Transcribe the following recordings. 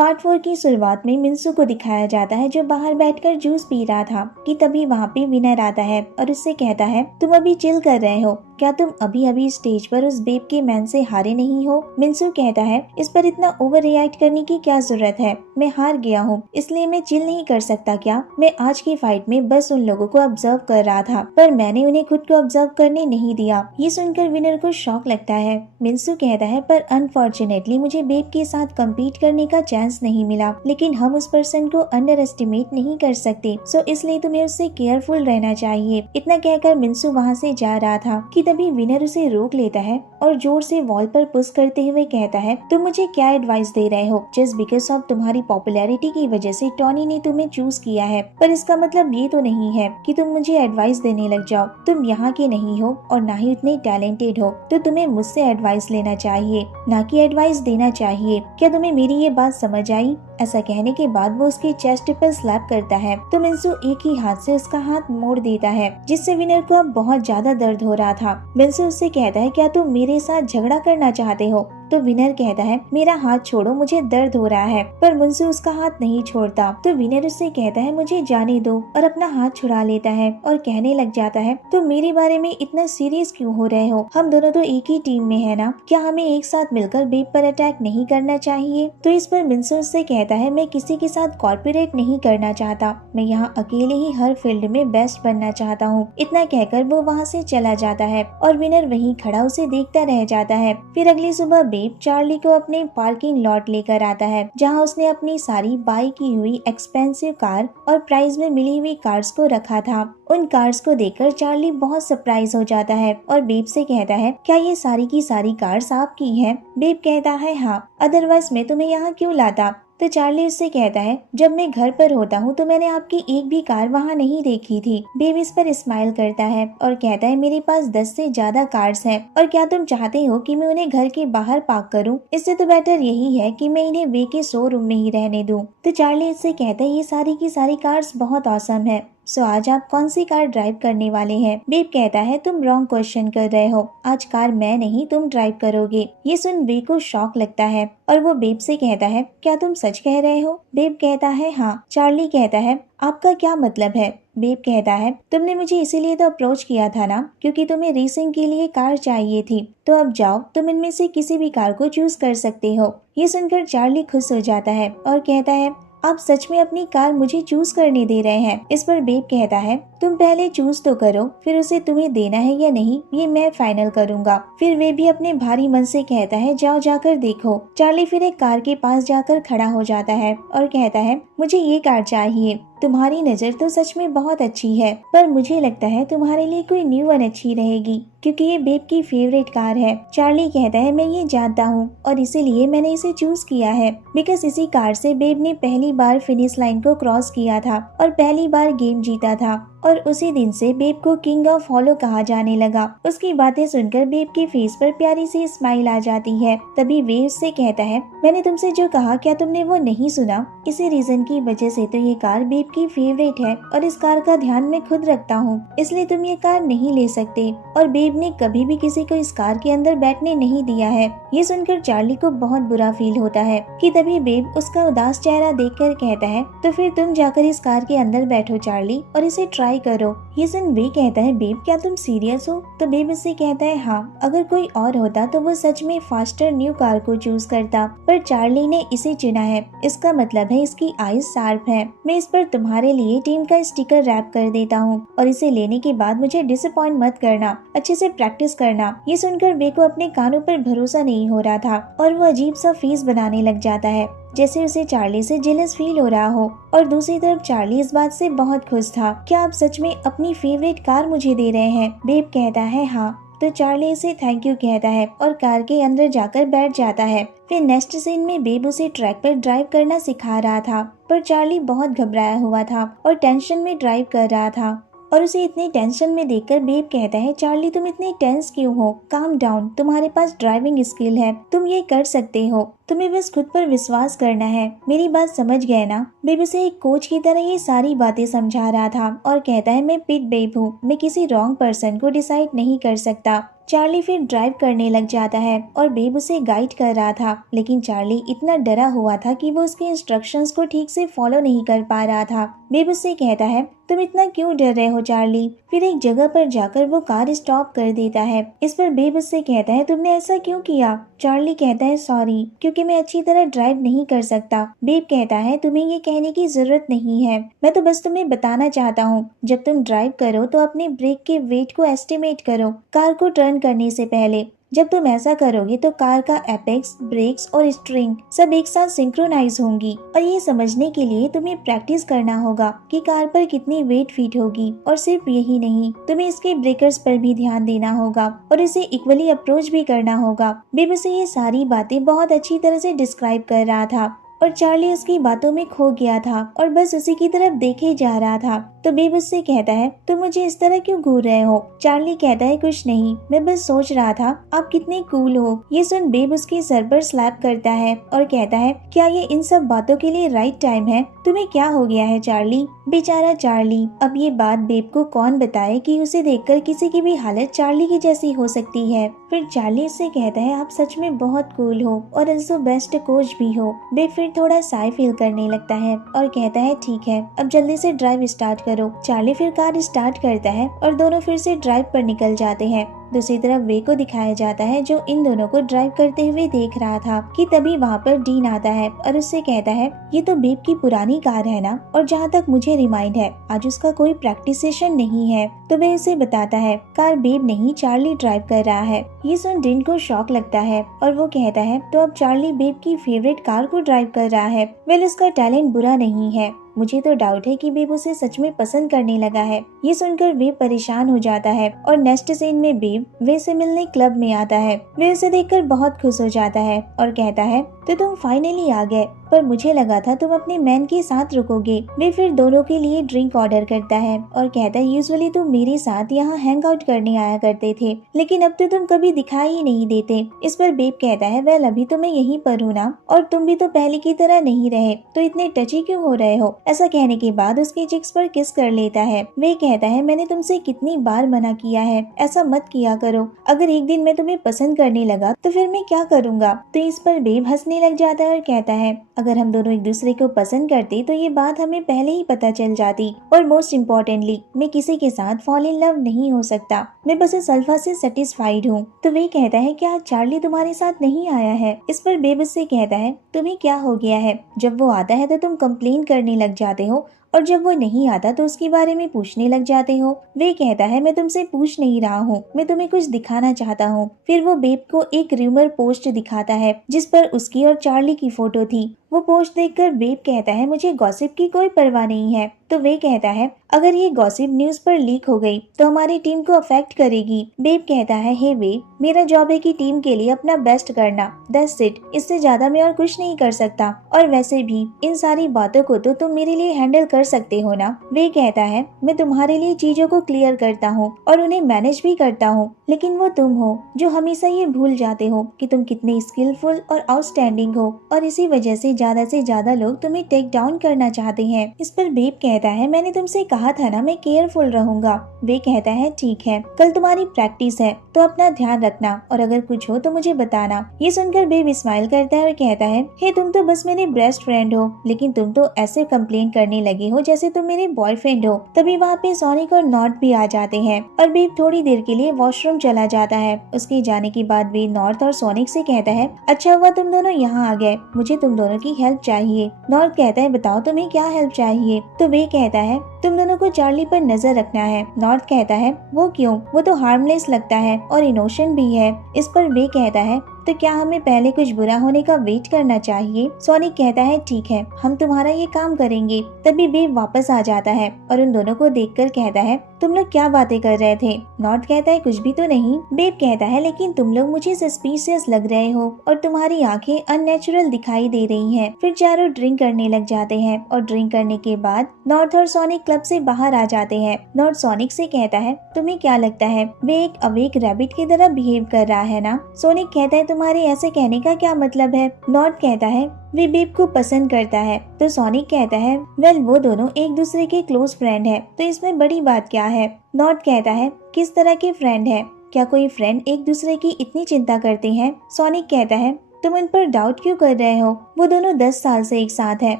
Part 4 की शुरुआत में मिंसू को दिखाया जाता है जो बाहर बैठकर जूस पी रहा था कि तभी वहाँ पे विनर आता है और उससे कहता है तुम अभी चिल कर रहे हो, क्या तुम अभी अभी स्टेज पर उस बेब के मैन से हारे नहीं हो। मिंसू कहता है इस पर इतना ओवर रिएक्ट करने की क्या जरूरत है, मैं हार गया हूँ इसलिए मैं चिल नहीं कर सकता क्या। मैं आज की फाइट में बस उन लोगों को ऑब्जर्व कर रहा था पर मैंने उन्हें खुद को ऑब्जर्व करने नहीं दिया। ये सुनकर विनर को शॉक लगता है। मिंसू कहता है पर अनफॉर्चुनेटली मुझे बेब के साथ कम्पीट करने का चांस नहीं मिला, लेकिन हम उस पर्सन को अंडर एस्टिमेट नहीं कर सकते, सो इसलिए तुम्हें उससे केयरफुल रहना चाहिए। इतना कहकर मिंसू वहाँ से जा रहा था कि तभी विनर उसे रोक लेता है और जोर से वॉल पर पुश करते हुए कहता है तुम मुझे क्या एडवाइस दे रहे हो, जस्ट बिकॉज ऑफ तुम्हारी पॉपुलैरिटी की वजह से टॉनी ने तुम्हें चूज किया है, पर इसका मतलब ये तो नहीं है कि तुम मुझे एडवाइस देने लग जाओ। तुम यहाँ के नहीं हो और ना ही उतने टैलेंटेड हो, तो तुम्हें मुझसे एडवाइस लेना चाहिए ना कि एडवाइस देना चाहिए। क्या तुम्हें मेरी ये बात समझ आई। ऐसा कहने के बाद वो उसके चेस्ट पर स्लैप करता है तो मिंसू एक ही हाथ से उसका हाथ मोड़ देता है, जिससे विनर को अब बहुत ज्यादा दर्द हो रहा था। मिंसू उससे कहता है क्या तुम मेरे साथ झगड़ा करना चाहते हो, तो विनर कहता है मेरा हाथ छोड़ो मुझे दर्द हो रहा है, पर मिंसू उसका हाथ नहीं छोड़ता। तो विनर उससे कहता है मुझे जाने दो और अपना हाथ छुड़ा लेता है और कहने लग जाता है तुम मेरे बारे में इतना सीरियस क्यों हो रहे हो, हम दोनों तो एक ही टीम में है ना, क्या हमें एक साथ मिलकर बेब पर अटैक नहीं करना चाहिए। तो इस पर मिंसू उससे कहता है मैं किसी के साथ कॉर्पोरेट नहीं करना चाहता, मैं यहाँ अकेले ही हर फील्ड में बेस्ट बनना चाहता हूँ। इतना कहकर वो वहाँ से चला जाता है और विनर वहीं खड़ा उसे देखता रह जाता है। फिर अगली सुबह बेब चार्ली को अपने पार्किंग लॉट लेकर आता है जहाँ उसने अपनी सारी बाई की हुई एक्सपेंसिव कार और प्राइस में मिली हुई कार्स को रखा था। उन कार्स को देखकर चार्ली बहुत सरप्राइज हो जाता है और बेब से कहता है क्या ये सारी की सारी कार्स आपकी हैं? बेब कहता है हाँ, अदरवाइज मैं तुम्हें यहाँ क्यों लाता। तो चार्ली उससे कहता है जब मैं घर पर होता हूँ तो मैंने आपकी एक भी कार वहाँ नहीं देखी थी। बेब इस पर स्माइल करता है और कहता है मेरे पास 10 से ज्यादा कार्स हैं और क्या तुम चाहते हो कि मैं उन्हें घर के बाहर पार्क करूँ? इससे तो बेटर यही है कि मैं इन्हें वे के शोरूम में ही रहने दूँ। तो चार्ली इससे कहता है ये सारी की सारी कार्स बहुत ऑसम है, सो आज आप कौन सी कार ड्राइव करने वाले हैं? बेब कहता है तुम रॉन्ग क्वेश्चन कर रहे हो, आज कार मैं नहीं तुम ड्राइव करोगे। ये सुन बे को शॉक लगता है और वो बेब से कहता है क्या तुम सच कह रहे हो? बेब कहता है हाँ। चार्ली कहता है आपका क्या मतलब है? बेब कहता है तुमने मुझे इसीलिए तो अप्रोच किया था ना, क्योंकि तुम्हें रेसिंग के लिए कार चाहिए थी, तो अब जाओ तुम इनमें से किसी भी कार को चूज कर सकते हो। ये सुनकर चार्ली खुश हो जाता है और कहता है आप सच में अपनी कार मुझे चूज करने दे रहे हैं। इस पर बेब कहता है तुम पहले चूज तो करो, फिर उसे तुम्हें देना है या नहीं ये मैं फाइनल करूंगा। फिर वे भी अपने भारी मन से कहता है जाओ जाकर देखो। चार्ली फिर एक कार के पास जाकर खड़ा हो जाता है और कहता है मुझे ये कार चाहिए। तुम्हारी नजर तो सच में बहुत अच्छी है, पर मुझे लगता है तुम्हारे लिए कोई न्यू वन अच्छी रहेगी, क्योंकि ये बेब की फेवरेट कार है। चार्ली कहता है मैं ये जानता हूँ और इसीलिए मैंने इसे चूज किया है, बिकॉज इसी कार से बेब ने पहली बार फिनिश लाइन को क्रॉस किया था और पहली बार गेम जीता था और उसी दिन से बेब को किंग ऑफ हॉलो कहा जाने लगा। उसकी बातें सुनकर बेब के फेस पर प्यारी सी स्माइल आ जाती है। तभी वे उससे कहता है मैंने तुमसे जो कहा क्या तुमने वो नहीं सुना? इसी रीजन की वजह से तो ये कार बेब की फेवरेट है और इस कार का ध्यान मैं खुद रखता हूँ, इसलिए तुम ये कार नहीं ले सकते। और बेब ने कभी भी किसी को इस कार के अंदर बैठने नहीं दिया है। ये सुनकर चार्ली को बहुत बुरा फील होता है कि तभी बेब उसका उदास चेहरा देखकर कहता है तो फिर तुम जाकर इस कार के अंदर बैठो चार्ली और इसे ट्राई करो। ये सुन बे कहता है बेब क्या तुम सीरियस हो? तो बेब इससे कहता है हाँ, अगर कोई और होता तो वो सच में फास्टर न्यू कार को चूज करता, पर चार्ली ने इसे चुना है, इसका मतलब है इसकी आईज शार्प है। मैं इस पर तुम्हारे लिए टीम का स्टिकर रैप कर देता हूँ और इसे लेने के बाद मुझे डिसअपॉइंट मत करना, अच्छे से प्रैक्टिस करना। ये सुनकर बे को अपने कानों पर भरोसा नहीं हो रहा था और वो अजीब सा फेस बनाने लग जाता है जैसे उसे चार्ली से जेलस फील हो रहा हो। और दूसरी तरफ चार्ली इस बात से बहुत खुश था। क्या आप सच में अपनी फेवरेट कार मुझे दे रहे हैं? बेब कहता है हाँ। तो चार्ली इसे थैंक यू कहता है और कार के अंदर जाकर बैठ जाता है। फिर नेक्स्ट सीन में बेब उसे ट्रैक पर ड्राइव करना सिखा रहा था, पर चार्ली बहुत घबराया हुआ था और टेंशन में ड्राइव कर रहा था। और उसे इतनी टेंशन में देखकर बेब कहता है चार्ली तुम इतने टेंस क्यों हो? काम डाउन, तुम्हारे पास ड्राइविंग स्किल है, तुम ये कर सकते हो। तुम्हें बस खुद पर विश्वास करना है। मेरी बात समझ गए ना? बेब उसे एक कोच की तरह ये सारी बातें समझा रहा था और कहता है, मैं पिट बेब हूँ, मैं किसी रॉन्ग पर्सन को डिसाइड नहीं कर सकता। चार्ली फिर ड्राइव करने लग जाता है और बेब उसे गाइड कर रहा था, लेकिन चार्ली इतना डरा हुआ था कि वो उसके इंस्ट्रक्शंस को ठीक से फॉलो नहीं कर पा रहा था। बेब उससे कहता है, तुम इतना क्यों डर रहे हो चार्ली? फिर एक जगह पर जाकर वो कार स्टॉप कर देता है। इस पर बेब उससे कहता है, तुमने ऐसा क्यों किया? चार्ली कहता है, सॉरी, क्योंकि मैं अच्छी तरह ड्राइव नहीं कर सकता। बेब कहता है, तुम्हें ये कहने की जरूरत नहीं है, मैं तो बस तुम्हें बताना चाहता हूँ, जब तुम ड्राइव करो तो अपने ब्रेक के वेट को एस्टिमेट करो कार को टर्न करने से पहले। जब तुम ऐसा करोगे तो कार का एपेक्स, ब्रेक्स और स्ट्रिंग सब एक साथ सिंक्रोनाइज होंगी, और ये समझने के लिए तुम्हें प्रैक्टिस करना होगा कि कार पर कितनी वेट फिट होगी। और सिर्फ यही नहीं, तुम्हें इसके ब्रेकर्स पर भी ध्यान देना होगा और इसे इक्वली अप्रोच भी करना होगा। बेब उसे ये सारी बातें बहुत अच्छी तरह से डिस्क्राइब कर रहा था और चार्ली उसकी बातों में खो गया था और बस उसी की तरफ देखे जा रहा था। तो बेब उससे कहता है, तुम मुझे इस तरह क्यों घूर रहे हो? चार्ली कहता है, कुछ नहीं, मैं बस सोच रहा था आप कितने कूल हो। ये सुन बेब उसके सर पर स्लैप करता है और कहता है, क्या ये इन सब बातों के लिए राइट टाइम है? तुम्हें क्या हो गया है चार्ली? बेचारा चार्ली। अब ये बात बेब को कौन बताए कि उसे देखकर किसी की भी हालत चार्ली की जैसी हो सकती है। फिर चार्ली उससे कहता है, आप सच में बहुत कूल हो और ऑल्सो बेस्ट कोच भी हो। बेब फिर थोड़ा साई फील करने लगता है और कहता है, ठीक है, अब जल्दी से ड्राइव स्टार्ट करो। चार्ली फिर कार स्टार्ट करता है और दोनों फिर से ड्राइव पर निकल जाते हैं। दूसरी तरफ वे को दिखाया जाता है जो इन दोनों को ड्राइव करते हुए देख रहा था कि तभी वहाँ पर डीन आता है और उससे कहता है, ये तो बेब की पुरानी कार है ना, और जहाँ तक मुझे रिमाइंड है आज उसका कोई प्रैक्टिस सेशन नहीं है। तो वे उसे बताता है, कार बेब नहीं चार्ली ड्राइव कर रहा है। ये सुन डीन को शॉक लगता है और वो कहता है, तो अब चार्ली बेब की फेवरेट कार को ड्राइव कर रहा है। वेल, उसका टैलेंट बुरा नहीं है, मुझे तो डाउट है कि बेब उसे सच में पसंद करने लगा है। ये सुनकर बेब परेशान हो जाता है और नेक्स्ट सीन में बेब वे से मिलने क्लब में आता है। वे उसे देखकर बहुत खुश हो जाता है और कहता है, तो तुम फाइनली आ गए, पर मुझे लगा था तुम अपने मैन के साथ रुकोगे। वे फिर दोनों के लिए ड्रिंक ऑर्डर करता है और कहता है, यूजुअली तुम मेरे साथ यहाँ हैंग आउट करने आया करते थे, लेकिन अब तो तुम कभी दिखाई ही नहीं देते। इस पर बेब कहता है, वेल अभी तो मैं यहीं पर हूँ ना, और तुम भी तो पहले की तरह नहीं रहे, तो इतने टची क्यों हो रहे हो? ऐसा कहने के बाद उसके चिक्स पर किस कर लेता है। वे कहता है, मैंने तुमसे कितनी बार मना किया है, ऐसा मत किया करो। अगर एक दिन मैं तुम्हें पसंद करने लगा तो फिर मैं क्या करूँगा? तो इस पर बेब हंसने लग जाता है और कहता है, अगर हम दोनों एक दूसरे को पसंद करते तो ये बात हमें पहले ही पता चल जाती, और मोस्ट इम्पोर्टेंटली मैं किसी के साथ फॉल इन लव नहीं हो सकता, मैं बस इस अल्फा से सेटिस्फाइड हूँ। तो वे कहता है, क्या चार्ली तुम्हारे साथ नहीं आया है? इस पर बेब उससे कहता है, तुम्हें क्या हो गया है? जब वो आता है तो तुम कंप्लेन करने लग जाते हो, और जब वो नहीं आता तो उसके बारे में पूछने लग जाते हो। वे कहता है, मैं तुमसे पूछ नहीं रहा हूँ, मैं तुम्हें कुछ दिखाना चाहता हूँ। फिर वो बेब को एक रूमर पोस्ट दिखाता है जिस पर उसकी और चार्ली की फोटो थी। वो पोस्ट देखकर बेब कहता है, मुझे गॉसिप की कोई परवाह नहीं है। तो वे कहता है, अगर ये गॉसिप न्यूज पर लीक हो गई तो हमारी टीम को अफेक्ट करेगी। बेब कहता है, हे बेब, मेरा जॉब है कि टीम के लिए अपना बेस्ट करना, दैट्स इट, इससे ज्यादा मैं और कुछ नहीं कर सकता, और वैसे भी इन सारी बातों को तो तुम मेरे लिए हैंडल कर सकते हो ना। वे कहता है, मैं तुम्हारे लिए चीजों को क्लियर करता हूँ और उन्हें मैनेज भी करता हूँ, लेकिन वो तुम हो जो हमेशा ये भूल जाते हो कि तुम कितने स्किलफुल और आउटस्टैंडिंग हो, और इसी वजह से ज्यादा लोग तुम्हें टेक डाउन करना चाहते हैं। इस पर बेब कहता है, मैंने तुमसे कहा था ना मैं केयरफुल रहूंगा। वे कहता है, ठीक है, कल तुम्हारी प्रैक्टिस है तो अपना ध्यान रखना, और अगर कुछ हो तो मुझे बताना। ये सुनकर बेब स्माइल करता है और कहता है, हे तुम तो बस मेरे बेस्ट फ्रेंड हो, लेकिन तुम तो ऐसे कंप्लेन करने लगे हो जैसे तुम मेरे बॉयफ्रेंड हो। तभी वहाँ पे सोनिक और नॉर्थ भी आ जाते हैं और बेब थोड़ी देर के लिए वॉशरूम चला जाता है। उसके जाने के बाद वे नॉर्थ और सोनिक से कहता है, अच्छा हुआ तुम दोनों यहाँ आ गए, मुझे तुम दोनों की हेल्प चाहिए। नॉर्थ कहता है, बताओ तुम्हें क्या हेल्प चाहिए? तो वे कहता है, तुम दोनों को चार्ली पर नजर रखना है। नॉर्थ कहता है, वो क्यों? वो तो हार्मलेस लगता है और इनोसेंट भी है। इस पर वे कहता है, तो क्या हमें पहले कुछ बुरा होने का वेट करना चाहिए? सोनिक कहता है, ठीक है, हम तुम्हारा ये काम करेंगे। तभी बेब वापस आ जाता है और उन दोनों को देखकर कहता है, तुम लोग क्या बातें कर रहे थे? नॉर्थ कहता है, कुछ भी तो नहीं। बेब कहता है, लेकिन तुम लोग मुझे सस्पिशियस लग रहे हो और तुम्हारी आंखें अननेचुरल दिखाई दे रही हैं। फिर चारों ड्रिंक करने लग जाते हैं और ड्रिंक करने के बाद नॉर्थ और सोनिक क्लब से बाहर आ जाते हैं। नॉर्थ सोनिक से कहता है, तुम्हें क्या लगता है वे एक अवेक रैबिट की तरह बिहेव कर रहा है ना? सोनिक कहता है, तुम्हारे ऐसे कहने का क्या मतलब है? नॉर्थ कहता है वे बेब को पसंद करता है। तो सोनिक कहता है वेल वो दोनों एक दूसरे के क्लोज फ्रेंड है, तो इसमें बड़ी बात क्या है? नॉर्थ कहता है किस तरह के फ्रेंड है? क्या कोई फ्रेंड एक दूसरे की इतनी चिंता करते हैं? सोनिक कहता है तुम उन पर डाउट क्यों कर रहे हो? वो दोनों 10 साल से एक साथ है,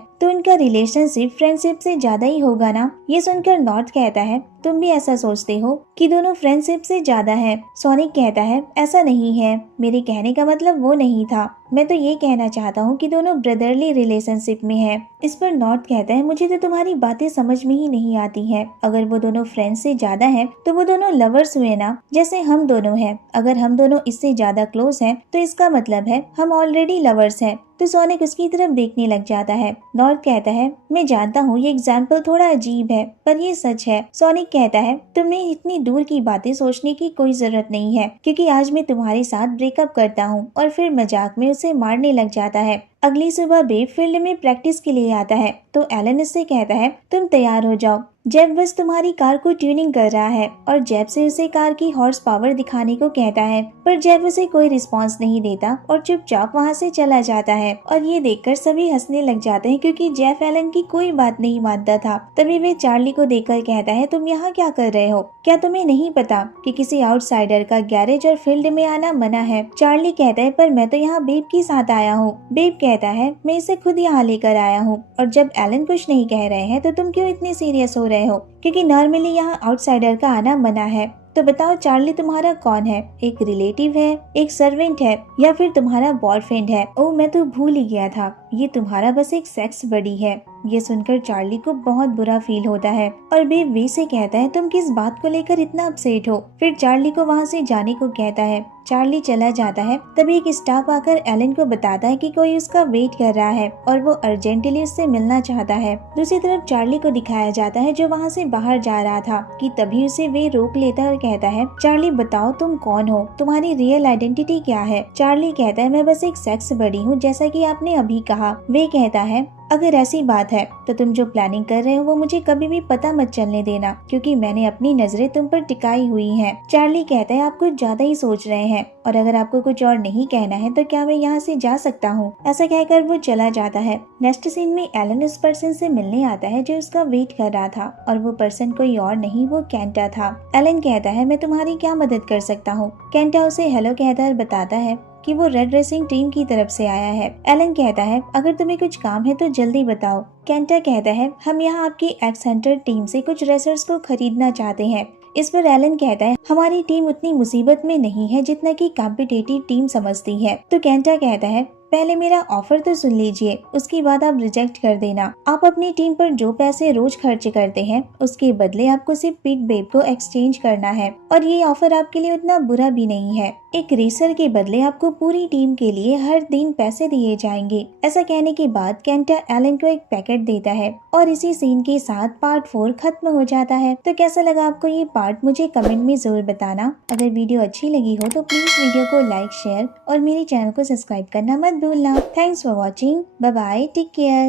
तो उनका रिलेशनशिप फ्रेंडशिप से ज्यादा ही होगा ना। ये सुनकर नॉर्थ कहता है तुम भी ऐसा सोचते हो कि दोनों फ्रेंडशिप से ज्यादा है? सोनिक कहता है ऐसा नहीं है, मेरे कहने का मतलब वो नहीं था। मैं तो ये कहना चाहता हूँ कि दोनों ब्रदरली रिलेशनशिप में है। इस पर नॉर्थ कहता है मुझे तो तुम्हारी बातें समझ में ही नहीं आती है। अगर वो दोनों फ्रेंड से ज्यादा है तो वो दोनों लवर्स हुए ना, जैसे हम दोनों हैं। अगर हम दोनों इससे ज्यादा क्लोज हैं तो इसका मतलब है हम ऑलरेडी लवर्स हैं। तो सोनिक उसकी तरफ देखने लग जाता है। नॉर्थ कहता है मैं जानता हूँ ये एग्जाम्पल थोड़ा अजीब है, पर ये सच है। सोनिक कहता है तुमने इतनी दूर की बातें सोचने की कोई जरूरत नहीं है, क्योंकि आज मैं तुम्हारे साथ ब्रेकअप करता हूँ। और फिर मजाक में उसे मारने लग जाता है। अगली सुबह बेब फील्ड में प्रैक्टिस के लिए आता है, तो एलन उससे कहता है तुम तैयार हो जाओ, जेब बस तुम्हारी कार को ट्यूनिंग कर रहा है। और जेब से उसे कार की हॉर्स पावर दिखाने को कहता है, पर जेब उसे कोई रिस्पांस नहीं देता और चुपचाप वहाँ से चला जाता है। और ये देखकर सभी हंसने लग जाते हैं, क्योंकि जेफ एलन की कोई बात नहीं मानता था। तभी वे चार्ली को देखकर कहता है तुम यहाँ क्या कर रहे हो? क्या तुम्हें नहीं पता कि किसी आउटसाइडर का गैरेज और फील्ड में आना मना है? चार्ली कहता है पर मैं तो यहाँ बेब के साथ आया हूँ। बेब कहता है मैं इसे खुद यहाँ लेकर आया हूँ। और जब एलन कुछ नहीं कह रहे हैं तो तुम क्यों इतने सीरियस हो रहे हो? क्योंकि नॉर्मली यहाँ आउटसाइडर का आना मना है। तो बताओ चार्ली तुम्हारा कौन है? एक रिलेटिव है, एक सर्वेंट है, या फिर तुम्हारा बॉयफ्रेंड है? ओह मैं तो भूल ही गया था, ये तुम्हारा बस एक सेक्स बडी है। ये सुनकर चार्ली को बहुत बुरा फील होता है और बेब वे से कहता है तुम किस बात को लेकर इतना अपसेट हो? फिर चार्ली को वहाँ से जाने को कहता है। चार्ली चला जाता है। तभी एक स्टाफ आकर एलन को बताता है कि कोई उसका वेट कर रहा है और वो अर्जेंटली उससे मिलना चाहता है। दूसरी तरफ चार्ली को दिखाया जाता है जो वहाँ से बाहर जा रहा था कि तभी उसे वे रोक लेता है और कहता है चार्ली बताओ तुम कौन हो? तुम्हारी रियल आइडेंटिटी क्या है? चार्ली कहता है मैं बस एक सेक्स बडी हूँ, जैसा कि आपने अभी कहा। वे कहता है अगर ऐसी बात है तो तुम जो प्लानिंग कर रहे हो वो मुझे कभी भी पता मत चलने देना, क्योंकि मैंने अपनी नजरें तुम पर टिकाई हुई हैं। चार्ली कहता है आप कुछ ज्यादा ही सोच रहे हैं, और अगर आपको कुछ और नहीं कहना है तो क्या मैं यहाँ से जा सकता हूँ? ऐसा कहकर वो चला जाता है। नेक्स्ट सीन में एलन उस पर्सन से मिलने आता है जो उसका वेट कर रहा था, और वो पर्सन कोई और नहीं वो केंटा था। एलन कहता है मैं तुम्हारी क्या मदद कर सकता हूँ? केंटा उसे हेलो कहता है और बताता है कि वो रेड रेसिंग टीम की तरफ से आया है। एलन कहता है अगर तुम्हें कुछ काम है तो जल्दी बताओ। केंटा कहता है हम यहाँ आपकी एक्स हंटर टीम से कुछ रेसर्स को खरीदना चाहते हैं। इस पर एलन कहता है हमारी टीम उतनी मुसीबत में नहीं है जितना कि कॉम्पिटिटिव टीम समझती है। तो केंटा कहता है पहले मेरा ऑफर तो सुन लीजिए, उसके बाद आप रिजेक्ट कर देना। आप अपनी टीम पर जो पैसे रोज खर्च करते हैं उसके बदले आपको सिर्फ पिट बेब को एक्सचेंज करना है, और ये ऑफर आपके लिए उतना बुरा भी नहीं है। एक रेसर के बदले आपको पूरी टीम के लिए हर दिन पैसे दिए जाएंगे। ऐसा कहने के बाद केंटा एलन को एक पैकेट देता है, और इसी सीन के साथ पार्ट 4 खत्म हो जाता है। तो कैसा लगा आपको ये पार्ट? मुझे कमेंट में जरूर बताना। अगर वीडियो अच्छी लगी हो तो प्लीज वीडियो को लाइक, शेयर और मेरे चैनल को सब्सक्राइब करना मत भूलना। Thanks for watching. Bye bye, take care.